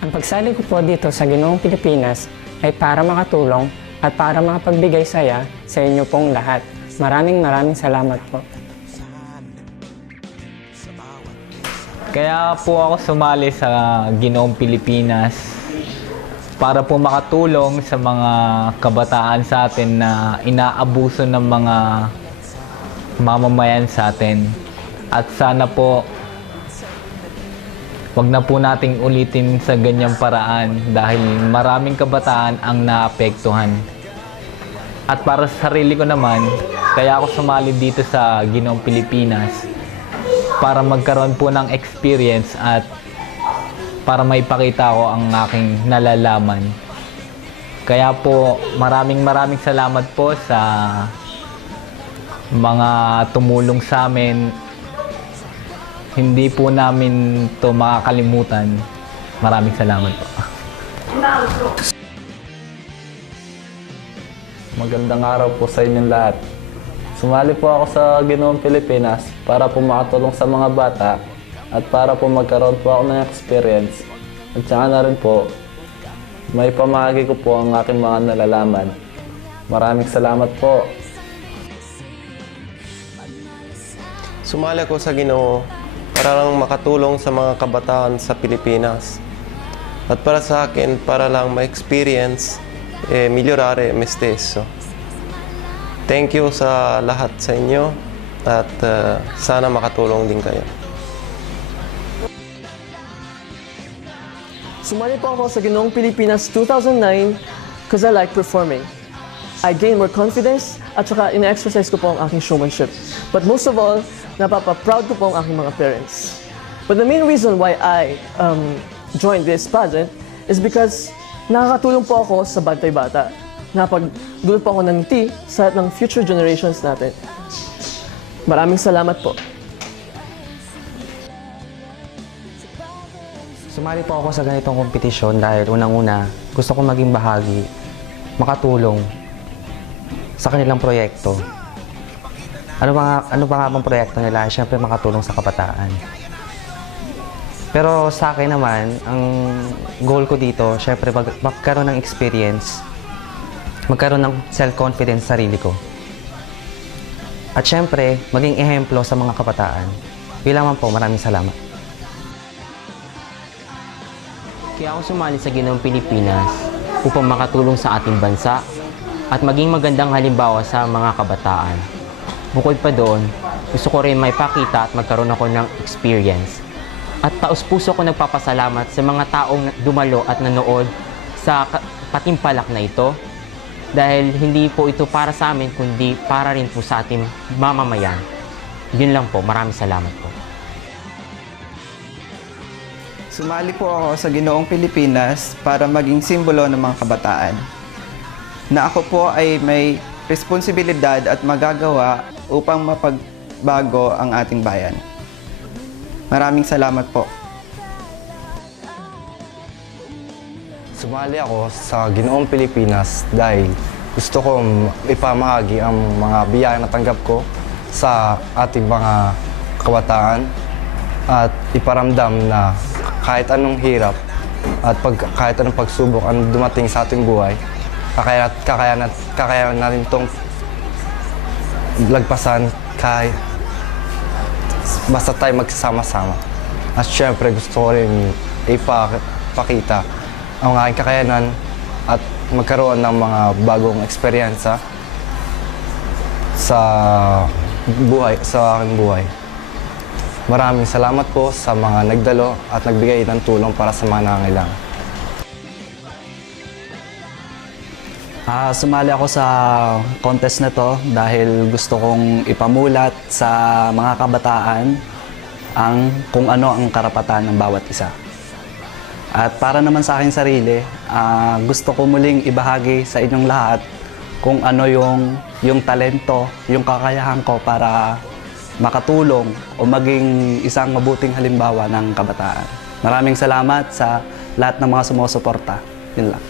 Ang pagsali ko po dito sa Ginoong Pilipinas ay para makatulong at para makapagbigay saya sa inyo pong lahat. Maraming salamat po. Kaya po ako sumali sa Ginoong Pilipinas para po makatulong sa mga kabataan sa atin na inaabuso ng mga mamamayan sa atin. At sana po, wag na po nating ulitin sa ganyang paraan dahil maraming kabataan ang naapektuhan. At para sa sarili ko naman, kaya ako sumali dito sa Ginoong Pilipinas para magkaroon po ng experience at para maipakita ko ang aking nalalaman. Kaya po, maraming salamat po sa mga tumulong sa amin. Hindi po namin to makakalimutan. Maraming salamat po. Magandang araw po sa inyong lahat. Sumali po ako sa Ginoong Pilipinas para po makatulong sa mga bata at para po magkaroon po ako ng experience. At saka na rin po, may pamahagi ko po ang aking mga nalalaman. Maraming salamat po. Sumali ako sa Ginoo para lang makatulong sa mga kabataan sa Pilipinas. At para sa akin, para lang ma-experience, migliorare me stesso. Thank you sa lahat sa inyo at sana makatulong din kayo. Sumali po ako sa Ginoong Pilipinas 2009 because I like performing. I gain more confidence at saka ina-exercise ko po ang aking showmanship. But most of all, napapa-proud ko po ang aking mga parents. But the main reason why I joined this pageant is because nakakatulong po ako sa Bantay Bata. Nakapagdulot po ako ng tea sa ng future generations natin. Maraming salamat po. Sumali po ako sa ganitong kompetisyon dahil unang-una gusto kong maging bahagi, makatulong sa kanilang proyekto. Ano ba nga bang proyekto nila? Siyempre makatulong sa kabataan. Pero sa akin naman, ang goal ko dito, siyempre magkaroon ng experience, magkaroon ng self-confidence sa sarili ko. At siyempre, maging ehemplo sa mga kabataan. Yun lamang po, maraming salamat. Kaya ako sumali sa Ginoong Pilipinas upang makatulong sa ating bansa at maging magandang halimbawa sa mga kabataan. Bukod pa doon, gusto ko rin may pakita at magkaroon ako ng experience. At taos-puso ko nagpapasalamat sa mga taong dumalo at nanood sa patimpalak na ito dahil hindi po ito para sa amin kundi para rin po sa ating mamamayan. Yun lang po, maraming salamat po. Sumali po ako sa Ginoong Pilipinas para maging simbolo ng mga kabataan. Na ako po ay may responsibilidad at magagawa upang mapagbago ang ating bayan. Maraming salamat po. Sumali ako sa Ginoong Pilipinas dahil gusto kong ipamahagi ang mga biyayang natanggap ko sa ating mga kabataan at iparamdam na kahit anong hirap at kahit anong pagsubok ang dumating sa ating buhay, kakayanan natin itong lagpasan kahit basta tayo magsama-sama. At syempre gusto ko rin ipakita ang aking kakayanan at magkaroon ng mga bagong eksperyensa sa aking buhay. Maraming salamat po sa mga nagdalo at nagbigay ng tulong para sa mga nangangailangan. Sumali ako sa contest na to dahil gusto kong ipamulat sa mga kabataan kung ano ang karapatan ng bawat isa. At para naman sa aking sarili, gusto ko muling ibahagi sa inyong lahat kung ano yung talento, yung kakayahan ko para makatulong o maging isang mabuting halimbawa ng kabataan. Maraming salamat sa lahat ng mga sumusuporta. Yun lang.